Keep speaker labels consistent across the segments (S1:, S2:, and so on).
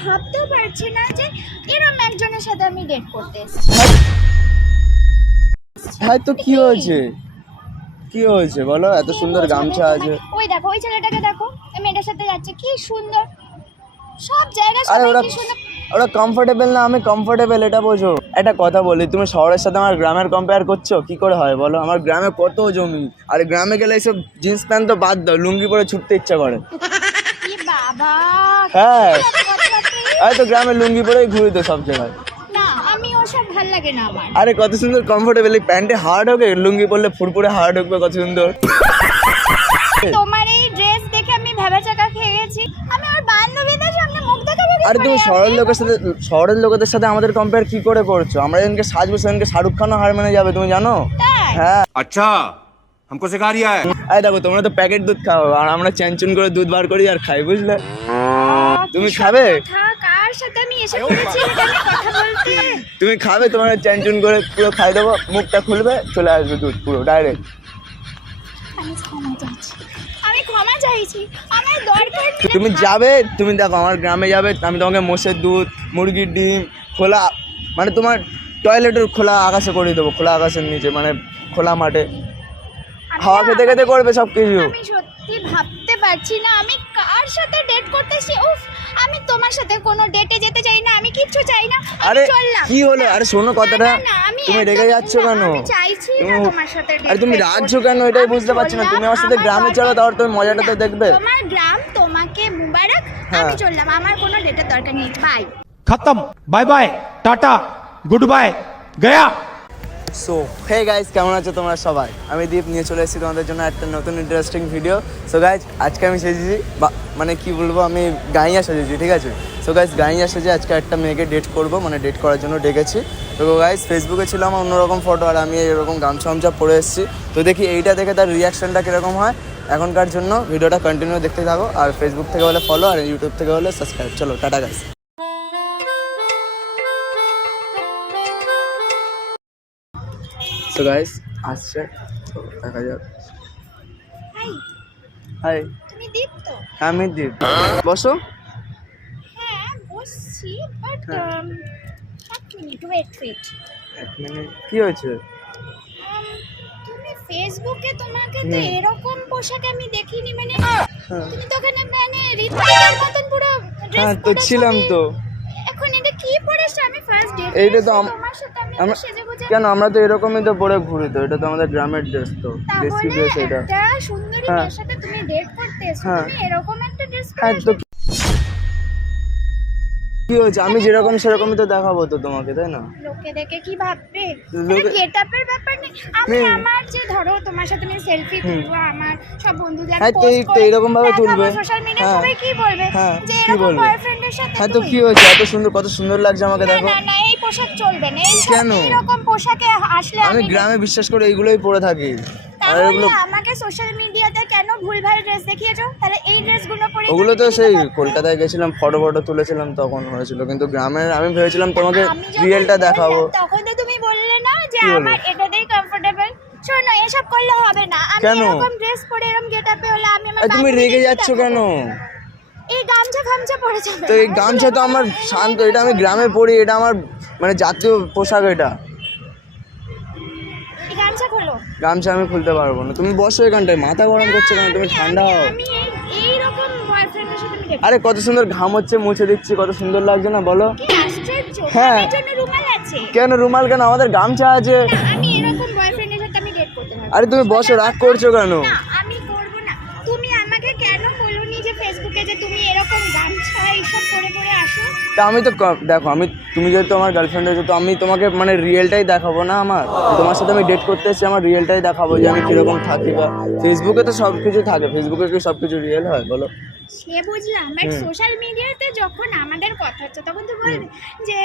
S1: ভাবতেও পারছি না যে এরম একজনের সাথে আমি ডেট করতে এসেছি।
S2: হ্যাঁ তো কি হয়েছে? কি হয়েছে? বলো এত সুন্দর গামছা আছে।
S1: ওই দেখো ওই ছেলেটাকে দেখো ওই মেয়েটার সাথে যাচ্ছে কি সুন্দর। সব জায়গায়
S2: আরে ওরা ওরা কমফোর্টেবল না? আমি কমফোর্টেবল এটা বোঝো। একটা কথা বলি তুমি শহরের সাথে আমার গ্রামের কম্পেয়ার করছ? কি করে হয় বলো? আমার গ্রামে কত জমি আর গ্রামে গেলে এইসব জিন্স প্যান্ট তো বাদ দাও লুঙ্গি পরে ছুটতে ইচ্ছা করে।
S1: কি বাবা
S2: হ্যাঁ।
S1: কি এত কথাবার্তা?
S2: আমি তো গ্রামে লুঙ্গি পরেই ঘুরি তো সব জায়গায়
S1: না আমি ওসব ভাল লাগে না আমার
S2: আরে কত সুন্দর কমফোর্টেবল এই প্যান্টে হার্ড ঢোকে লুঙ্গি পরলে ফুরফুরে হার্ড ঢুকবে কত সুন্দর
S1: তোমার এই ড্রেস দেখে আমি ভেবাচাকা খেয়ে গেছি আমি আমার বান্ধবীদের সামনে মুখ দেখাবো কি
S2: আরে তুমি
S1: করে?
S2: শহরের লোকের সাথে শহরের লোকেদের সাথে আমাদের কম্পেয়ার কি করে করছো আমরা যেদিনকে সাজবো সেদিনকে শাহরুখ খানও হার মেনে যাবে তুমি জানো
S1: তাই?
S2: হ্যাঁ
S3: अच्छा हमको सिखा रिया है
S2: আরে দেখো তোমরা তো প্যাকেট দুধ খাও আর আমরা চ্যানচুন করে দুধ বার করি আর খাই বুঝলে তুমি
S1: কি
S2: খাবে?
S1: কথা, কার সাথে আমি এসে পড়েছি কথা বলতে।
S2: তুমি খাবে তোমার চ্যানচুন করে পুরো খাই দেবো মুখটা খুলবে চলে আসবে দুধ পুরো ডাইরেক্ট
S1: আমি ক্ষমা চাইছি আমি ক্ষমা চাইছি আমার দরকার
S2: তুমি যাবে? তুমি দেখো আমার গ্রামে যাবে আমি তোমাকে মোষের দুধ মুরগির ডিম খোলা মানে তোমার টয়লেটের খোলা আকাশে করে দেবো খোলা আকাশের নিচে মানে খোলা মাঠে। হাওয়া খেতে খেতে করবে সব কিছু
S1: আমি সত্যি ভাবতে পারছি না আমি কার সাথে ডেট করতেছি? উফ আমি তোমার তোমার সাথে কোনো ডেটে যেতে চাই না আমি কিচ্ছু চাই না
S2: আরে কি হলো? আরে শোনো কথাটা। তুমি রেগে যাচ্ছ কেন? আরে তুমি
S1: রাগছো
S2: কেন? এটাই বুঝতে পারছ না। তুমি আমার সাথে গ্রামে চলো তাহলে তুমি মজাটা তো দেখবে।
S1: তোমার গ্রাম তোমাকে মুবারক আমি
S2: হ্যাঁ।
S1: চললাম। আমার কোনো ডেটের দরকার নেই। বাই
S4: খতম। Bye bye. Tata. Good bye. Gaya.
S2: So hey guys কেমন আছো তোমরা সবাই? আমি দীপ, নিয়ে চলে এসেছি তোমাদের জন্য একটা নতুন ইন্টারেস্টিং ভিডিও সো গাইজ আজকে আমি সেজেছি মানে কি বলব, আমি গাইয়া সেজেছি, ঠিক আছে? সো গাইজ গাইয়া সেজে আজকে একটা মেয়েকে ডেট করব মানে ডেট করার জন্য ডেকেছি। তো গাইজ ফেসবুকে ছিল আমার অন্যরকম ফটো আর আমি এরকম গামছা গামছা পরে এসেছি। তো দেখি এইটা দেখে তার রিয়াকশনটা কীরকম হয়। এখনকার জন্য ভিডিওটা কন্টিনিউ দেখতে থাকো, আর ফেসবুক থেকে হলে ফলো আর ইউটিউব থেকে হলে সাবস্ক্রাইব চলো, টাটা গাইজ সো গাইজ আসছে তো দেখা যাক।
S1: হাই
S2: হাই
S1: তুমি দীপ তো
S2: আমি দীপ বসো।
S1: হ্যাঁ বসছি বাট
S2: হ্যাঁ।
S1: এক মিনিট
S2: কি হয়েছে?
S1: তুমি ফেসবুকে তোমাকে তো এরকম পোশাক আমি দেখিনি মানে
S2: হ্যাঁ।
S1: তুমি তো ওখানে মানে ঋত্বিকের মতন পুরো
S2: হ্যাঁ তো ছিলাম তো।
S1: এখন এটা কি পরেছো আমি ফার্স্ট ডেট
S2: এইটা তো আম-
S1: তোমার সাথে আমি
S2: আমরা কেন আমরা তো এরকমই তো পরে ঘুরি তো এটা তো আমাদের গ্রামের ড্রেস তো দেশি ড্রেস এটা
S1: হ্যাঁ সুন্দরী
S2: হ্যাঁ। হ্যাঁ।
S1: তুমি এরকম একটা ড্রেস পরে
S2: তো কি- হয়েছে? আমি যেরকম সেরকমই তো দেখাবো তো তোমাকে তাই না?
S1: লোকে দেখে কি ভাববে? গেট আপের ব্যাপার নেই। আমি। আমার যে ধরো তোমার সাথে আমি সেলফি তুলবো আমার সব বন্ধুদের
S2: তো এই- তো এরকম ভাবে তুলবে।
S1: Social
S2: media.
S1: সবাই কি বলবে?
S2: হ্যাঁ,
S1: যে এরকম বয়ফ্রেন্ডের সাথে
S2: হ্যাঁ তো। কি হয়েছে? এত সুন্দর কত সুন্দর লাগছে আমাকে দেখো।
S1: না না এই পোশাক চলবে না। এই
S2: কেন?
S1: এরকম পোশাকে আসলে
S2: আমি
S1: আমি
S2: গ্রামে বিশ্বাস করে এইগুলোই পরে থাকি। আর এগুলো
S1: আমাকে সোশ্যাল মিডিয়াতে কেন ভুলভাল ড্রেস দেখিয়েছো? তাহলে এই ড্রেসগুলো পরে
S2: ওগুলো তো সেই কলকাতায় গেছিলাম ফটো ফটো তুলেছিলাম তখন হয়েছিল। কিন্তু গ্রামের আমি ভেবেছিলাম তোমাকে রিয়েলটা দেখাবো।
S1: তখন তো তুমি বললে না যে
S2: কি বলব?
S1: আমার এটাতেই কমফোর্টেবল শোনো এসব করলে হবে না। আমি
S2: কেন?
S1: এরকম ড্রেস পরে এরকম গেটআপে হলে আমি আমার
S2: তুমি রেগে যাচ্ছ কেন?
S1: এই গামছা গামছা পরে যাবে।
S2: তো এই গামছা তো আমার শান্ত এটা আমি গ্রামে পরি এটা আমার মানে জাতীয় পোশাক এটা।
S1: গামছা
S2: আমি খুলতে পারব না। তুমি বসো এখানটায় মাথা গরম করছে কেন? তুমি ঠান্ডা হও। আরে কত সুন্দর ঘাম হচ্ছে মুছে দিচ্ছি কত সুন্দর লাগছে না বলো। হ্যাঁ। কেন রুমাল কেন? আমাদের গামছা আছে। আরে তুমি বসো রাগ করছ কেন? তা আমি তো দেখো আমি তুমি যেহেতু আমার গার্লফ্রেন্ড হয়েছো তো আমি তোমাকে মানে রিয়েলটাই দেখাবো না আমার? তোমার সাথে আমি ডেট করতে এসেছি আমার রিয়েলটাই দেখাবো যে আমি কীরকম থাকি বা ফেসবুকে তো সব কিছু থাকে ফেসবুকে কি সব কিছু রিয়েল হয় বলো?
S1: সে বুঝলাম বাট সোশ্যাল মিডিয়াতে যখন আমাদের কথা হচ্ছে তখন তো বলবে যে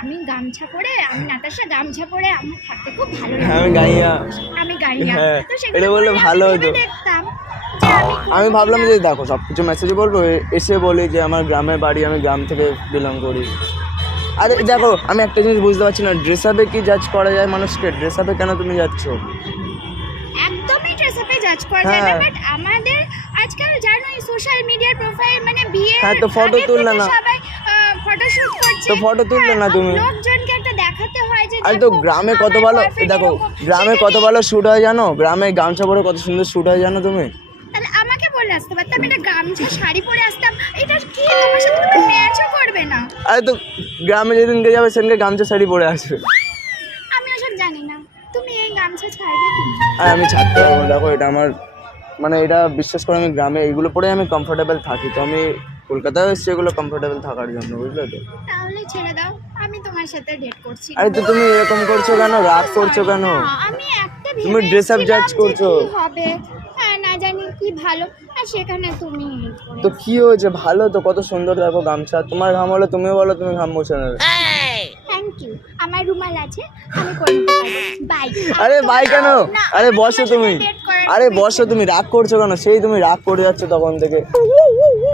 S1: আমি গামছা পরে আমি নাতাশা গামছা পরে আমার থাকতে খুব ভালো
S2: হ্যাঁ, আমি গাইয়া।
S1: আমি গাইয়া।
S2: হ্যাঁ,
S1: তো সেগুলো
S2: বললে ভালো হতো।
S1: দেখতাম। আমি
S2: ভাবলাম যে দেখো সব কিছু মেসেজে বলব এসে বলি যে আমার গ্রামের বাড়ি আমি গ্রাম থেকে বিলং করি। আরে দেখো আমি একটা জিনিস বুঝতে পারছি না ড্রেস আপে কি জাজ করা যায় মানুষকে? ড্রেস আপে কেন তুমি যাচ্ছ
S1: একদমই ড্রেস আপে জাজ করা যায় না
S2: হ্যাঁ।
S1: বাট আমাদের আজকাল জানো এই সোশ্যাল মিডিয়ার প্রোফাইল মানে বিয়ে
S2: হ্যাঁ, তো photo তুললে না।
S1: সবাই ফটো শুট করছে।
S2: তো photo তুললে না তুমি?
S1: লোকজনকে একটা দেখাতে হয় যে
S2: আরে তো গ্রামে কত ভালো দেখো গ্রামে কত ভালো শ্যুট হয় জানো? গ্রামে গামছা পরে কত সুন্দর শ্যুট হয় জানো তুমি?
S1: আসতে পারতাম এটা গামছা শাড়ি পরে আসতাম। এটা কি? তোমার সাথে ম্যাচও করবে না।
S2: আরে তো গ্রামে যেদিনকে যাবে সেদিনকে গামছা শাড়ি পরে আসবে।
S1: আমি ওসব জানি না। তুমি এই গামছা ছাড়বে কি?
S2: আর আমি ছাড়তে পারব না। দেখো এটা আমার মানে এটা বিশ্বাস করে আমি গ্রামে এইগুলো পরে আমি কমফোর্টেবল থাকি। তো আমি কলকাতায় এসেছি এগুলো কমফোর্টেবল থাকার জন্য বুঝলে তো?
S1: তাহলে ছেড়ে দাও। আমি তোমার সাথে ডেট করছি।
S2: আরে তো তুমি এরকম করছ কেন? রাগ করছ কেন?
S1: আমি একটা
S2: তুমি
S1: ভেবেছিলাম
S2: judge
S1: যে
S2: করছ।
S1: হবে। হ্যাঁ না জানি কি ভালো। সেখানে তুমি
S2: তো কি হয়েছে? ভালো তো কত সুন্দর দেখো গামছা। তোমার ঘাম হলে তুমি বলো তুমি ঘাম মুছে নেবে।
S1: থ্যাংক ইউ আমার রুমাল আছে আমি করে বাই
S2: আরে বাই কেন? আরে বসো তুমি। আরে বসো তুমি রাগ করছ কেন? সেই তুমি রাগ করে যাচ্ছ তখন থেকে।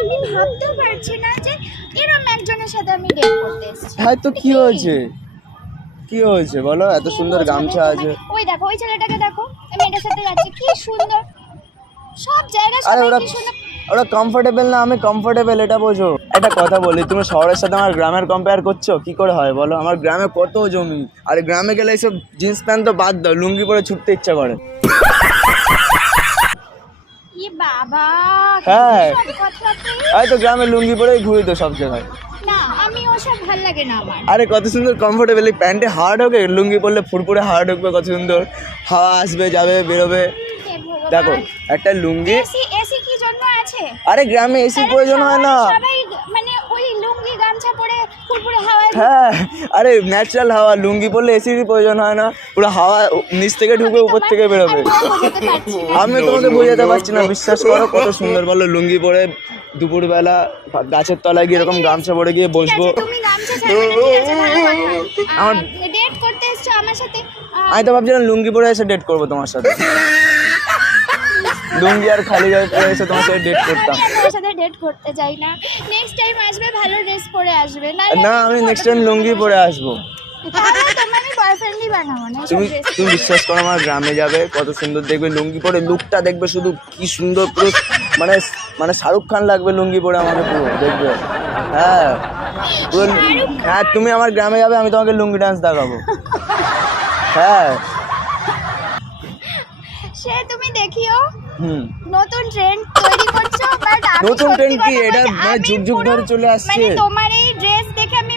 S1: আমি ভাবতেও পারছি না যে এরকম একজনের সাথে আমি ডেট করতে এসেছি।
S2: হ্যাঁ তো কি হয়েছে? কি হয়েছে? বলো এত সুন্দর গামছা আছে।
S1: ওই দেখো ওই ছেলেটাকে দেখো। মেয়েটার সাথে যাচ্ছে কি সুন্দর। সব জায়গা
S2: আরে ওরা কমফোর্টেবল না আমি কমফোর্টেবল এটা বোঝো। একটা কথা বলি তুমি শহরের সাথে আমার গ্রামের কম্পেয়ার করছ? কি করে হয় বলো? আমার গ্রামে কত জমি আর গ্রামে গেলে এইসব জিন্স প্যান্ট তো বাদ দাও লুঙ্গি পরে ছুটতে ইচ্ছা করে।
S1: বাবা
S2: হ্যাঁ। আমি তো গ্রামে লুঙ্গি পরেই ঘুরি তো সব জায়গায়।
S1: আমি ওসব ভালো লাগে না আমার।
S2: আরে কত সুন্দর কমফোর্টেবল এই প্যান্টে হাওয়া ঢোকে লুঙ্গি পরলে ফুরফুরে হাওয়া ঢুকবে কত সুন্দর। হাওয়া আসবে যাবে বেরোবে। দেখো একটা লুঙ্গি
S1: এসি এসি কি জন্য আছে?
S2: আরে গ্রামে এসি প্রয়োজন হয় না।
S1: সবাই- মানে ওই লুঙ্গি গামছা পরে ফুরফুরে হাওয়ায়
S2: হ্যাঁ আরে ন্যাচারাল হাওয়া লুঙ্গি পরলে এসিরই প্রয়োজন হয় না। পুরো হাওয়া নিচ থেকে ঢুকে উপর থেকে বেরোবে।
S1: আমি
S2: তোমাকে বোঝাতে পারছি না। বিশ্বাস করো কত সুন্দর। বলো লুঙ্গি পরে দুপুরবেলা গাছের তলায় গিয়ে এরকম গামছা পরে গিয়ে বসবো। আমার-
S1: ডেট করতে এসছো আমার সাথে
S2: আমি তো ভাবছিলাম লুঙ্গি পরে এসে ডেট করব তোমার সাথে। লুঙ্গি আর খালি গায়ে পরে এসে তোমার সাথে ডেট করতাম।
S1: আমি তোমার সাথে ডেট করতে চাই না। নেক্সট টাইম আসবে ভালো ড্রেস পরে আসবে। না
S2: না আমি নেক্সট টাইম লুঙ্গি পরে আসব। তুমি তুমি বিশ্বাস করো আমার গ্রামে যাবে কত সুন্দর দেখবে লুঙ্গি পরে লুকটা দেখবে শুধু কি সুন্দর পুরো মানে মানে শাহরুখ খান লাগবে লুঙ্গি পরে আমাকে পুরো দেখবে। হ্যাঁ হ্যাঁ তুমি আমার গ্রামে যাবে আমি তোমাকে লুঙ্গি ডান্স দেখাবো। হ্যাঁ
S1: সে তুমি দেখিও
S2: হুম
S1: নতুন ট্রেন্ড তৈরি করছ বাট
S2: নতুন trend কি? এটা মানে যুগ যুগ ধরে চলে আসছে।
S1: মানে তোমার এই ড্রেস দেখে আমি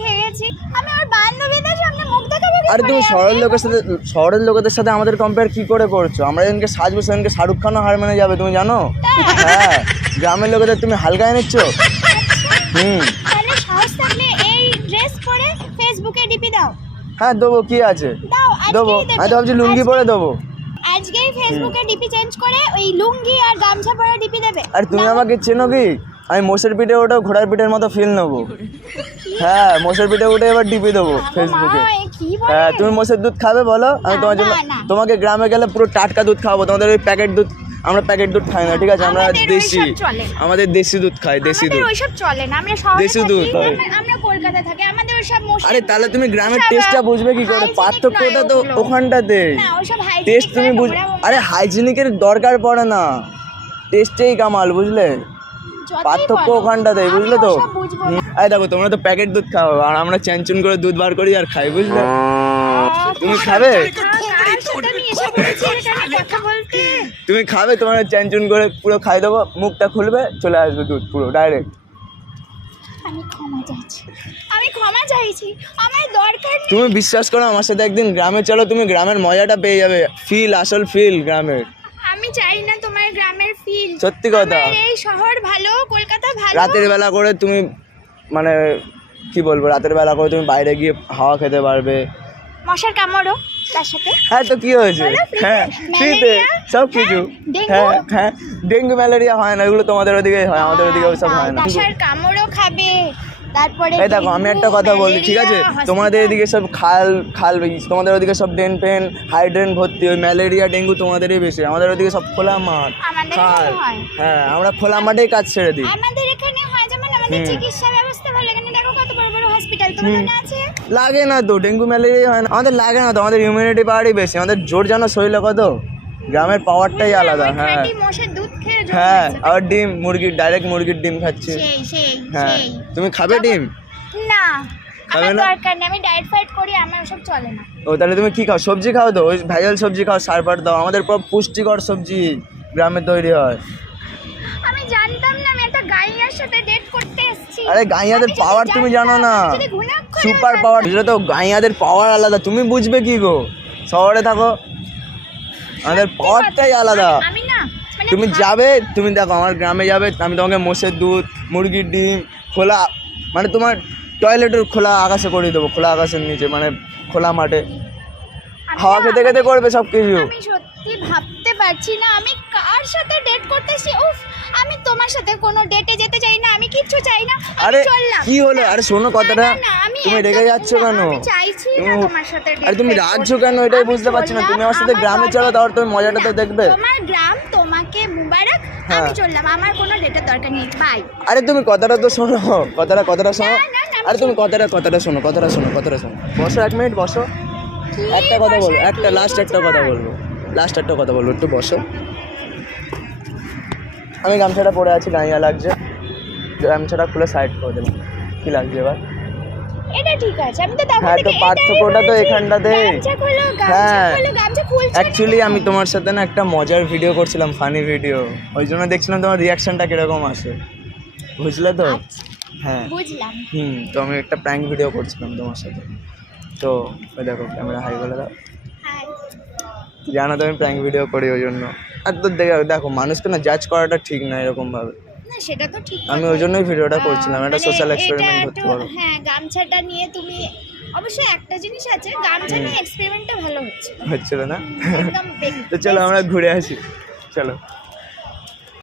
S1: খেয়ে গেছি। আমি আমার বান্ধবীদের সামনে মুখ দেখাবো
S2: আরে তুমি শহরের লোকের সাথে শহরের লোকেদের সাথে আমাদের কম্পেয়ার কি করে করছ? আমরা যেদিনকে সাজবো সেদিনকে শাহরুখ খানও হার মেনে যাবে তুমি জানো? হ্যাঁ। গ্রামের লোকেদের তুমি হালকায় নিচ্ছ হুম।
S1: তাহলে সাহস থাকলে এই ড্রেস পরে ফেসবুকে ডিপি দাও।
S2: হ্যাঁ দেবো কি আছে? দেবো। আমি তো ভাবছি লুঙ্গি পরে দেবো।
S1: আজকেই ফেসবুকে ডিপি চেঞ্জ করে ওই লুঙ্গি আর গামছা পরে ডিপি দেবে।
S2: আর তুমি আমাকে চেনো কি? আমি মোষের পিঠে ওঠো ঘোড়ার পিঠের মতো ফিল নেব। হ্যাঁ মোষের পিঠে উঠে এবার টিপি দেবো ফেসবুকে হ্যাঁ তুমি মোষের দুধ খাবে বলো? আমি তোমার জন্য। তোমাকে গ্রামে গেলে পুরো টাটকা দুধ খাওয়াবো। তোমাদের ওই প্যাকেট দুধ আমরা প্যাকেট দুধ খাই না ঠিক আছে? আমরা দেশি। আমাদের দেশি দুধ খাই দেশি দুধ।
S1: ওইসব চলে না আমরা শহরে
S2: দেশি দুধ।
S1: আমরা- কলকাতায় থাকি আমাদের ওইসব
S2: আরে তাহলে তুমি গ্রামের টেস্টটা বুঝবে কি করে? পার্থক্যটা তো। ওখানটাতে
S1: না
S2: টেস্ট তুমি বুঝ আরে হাইজিনিকের দরকার পড়ে না। টেস্টেই কামাল বুঝলে? পার্থক্য
S1: বলো,
S2: ওখানটাতে বুঝলে তো। আরে দেখো তোমরা তো প্যাকেট দুধ খাও আর আমরা চ্যানচুন করে দুধ বার করি আর খাই বুঝলে? তুমি খাবে? তুমি খাবে তোমার চ্যানচুন করে পুরো খাই দেবো মুখটা খুলবে চলে আসবে দুধ পুরো ডাইরেক্ট
S1: আমি ক্ষমা চাইছি। আমি ক্ষমা চাইছি। আমার দরকার নেই।
S2: তুমি বিশ্বাস করো আমার সাথে একদিন গ্রামে চলো তুমি গ্রামের মজাটা পেয়ে যাবে। ফিল আসল ফিল গ্রামের।
S1: আমি চাই না তোমার গ্রামের ফিল
S2: সত্যি কথা।
S1: এই শহর ভালো কলকাতা ভালো।
S2: রাতের বেলা করে তুমি মানে কি বলব রাতের বেলা করে তুমি বাইরে গিয়ে হাওয়া খেতে পারবে।
S1: মশার কামড়ও। তার সাথে?
S2: হ্যাঁ তো কি হয়েছে? হ্যাঁ ফ্রিতে? সব কিছু।
S1: হ্যাঁ?
S2: হ্যাঁ ডেঙ্গু ম্যালেরিয়া হয় না এগুলো তোমাদের ওদিকে হয় আমাদের ওদিকে ওসব হয় না।
S1: মশার কামড়ও খাবে। তারপরে
S2: এই দেখো আমি একটা কথা বলি ঠিক আছে? তোমাদের। এদিকে সব খাল খাল তোমাদের ওদিকে সব ড্রেন ফেন হাইড্রেন ভর্তি ওই ম্যালেরিয়া ডেঙ্গু তোমাদেরই বেশি আমাদের ওদিকে সব খোলা মাঠ খাল।
S1: হ্যাঁ।
S2: আমরা খোলা মাঠেই কাজ ছেড়ে দিই।
S1: আমাদের এখানে হয় যেমন আমাদের
S2: হুম।
S1: চিকিৎসা ব্যবস্থা ভালো এখানে দেখো কত বড় বড় হসপিটাল মনে আছে?
S2: লাগে না তো ডেঙ্গু ম্যালেরিয়া হয় না। আমাদের লাগে না তো আমাদের ইমিউনিটি পাওয়ারই বেশি আমাদের জোর জানো শরীরে কত গ্রামের পাওয়ারটাই আলাদা হ্যাঁ। হ্যাঁ আবার ডিম মুরগির ডাইরেক্ট মুরগির ডিম খাচ্ছি। হ্যাঁ। তুমি খাবে ডিম?
S1: না
S2: খাবে না?
S1: দরকার নেই আমি ডায়েট ফাইট করি আমার ওসব চলে না।
S2: ও তাহলে তুমি কি খাও? সবজি খাও তো ওই ভেজাল সবজি খাও সার পার দাও আমাদের পুরো পুষ্টিকর সবজি গ্রামে তৈরি হয়।
S1: আমি জানতাম না আমি একটা গাইয়ার সাথে ডেট করতে
S2: আরে গাইয়াদের পাওয়ার তুমি জানো না সুপার পাওয়ার বুঝলে তো গাইয়াদের পাওয়ার আলাদা। তুমি বুঝবে কি গো? শহরে থাকো। আমাদের পাওয়ারটাই আলাদা।
S1: মানে
S2: তুমি যাবে তুমি দেখো আমার গ্রামে যাবে আমি তোমাকে মোষের দুধ মুরগির ডিম খোলা মানে তোমার টয়লেটের খোলা আকাশে করে দেবো খোলা আকাশের নিচে মানে খোলা মাঠে। হাওয়া খেতে খেতে করবে সব কিছু
S1: সত্যি ভাবতে পারছি না আমি কার সাথে ডেট করতেছি? উফ আমি তোমার সাথে কোনো ডেটে যেতে চাই না আমি কিচ্ছু চাই না আমি
S2: আরে কি হলো? আরে শোনো কথাটা।
S1: আমি
S2: তুমি রেগে যাচ্ছ কেন?
S1: আমি চাইছি না
S2: তুমি-
S1: তোমার সাথে date
S2: আরে তুমি রাজ্য কেন? এটাই বুঝতে পারছি না। তুমি আমার সাথে গ্রামে চলো তাহলে তুমি মজাটা তো দেখবে।
S1: তোমার গ্রাম তোমাকে মুবারক আমি
S2: হ্যাঁ।
S1: চললাম। আমার কোনো ডেটের দরকার নেই। বাই
S2: আরে তুমি কথাটা তো শোনো। কথাটা কথাটা শোনো।
S1: আমি
S2: আরে তুমি কথাটা কথাটা শোনো কথাটা শোনো কথাটা শোনো। বসো এক মিনিট বসো। একটা কথা বলব একটা লাস্ট একটা কথা বলব। লাস্ট একটা কথা বলব একটু বসো। আমি গামছাটা পরে আছি গাঁয়া লাগছে। গামছাটা খুলে সাইড করে দিলাম কি লাগছে এবার?
S1: এটা ঠিক আছে আমি তো
S2: হ্যাঁ, তো পার্থক্যটা তো হ্যাঁ। অ্যাকচুয়ালি আমি তোমার সাথে না একটা মজার ভিডিও করছিলাম ফানি ভিডিও ওই জন্য দেখছিলাম তোমার রিয়াকশনটা কীরকম আসে। বুঝলে তো?
S1: আচ্ছা,
S2: হ্যাঁ।
S1: বুঝলাম।
S2: হুম তো আমি একটা প্র্যাঙ্ক ভিডিও করছিলাম তোমার সাথে। তো ওই দেখো ক্যামেরা হাই বলে দাও। জানো তো আমি প্র্যাঙ্ক ভিডিও করি ওই জন্য। আর তো দেখো দেখো মানুষকে না জাজ করাটা ঠিক না এরকমভাবে।
S1: না সেটা তো ঠিক
S2: আমি ওই জন্যই ভিডিওটা করছিলাম একটা
S1: মানে
S2: সোশ্যাল এক্সপেরিমেন্ট করতে পারো।
S1: হ্যাঁ গামছাটা নিয়ে তুমি অবশ্যই একটা জিনিস আছে গামছা নিয়ে এক্সপেরিমেন্টটা ভালো হচ্ছে।
S2: হচ্ছিল না?
S1: একদম
S2: তো চলো আমরা ঘুরে আসি। চলো।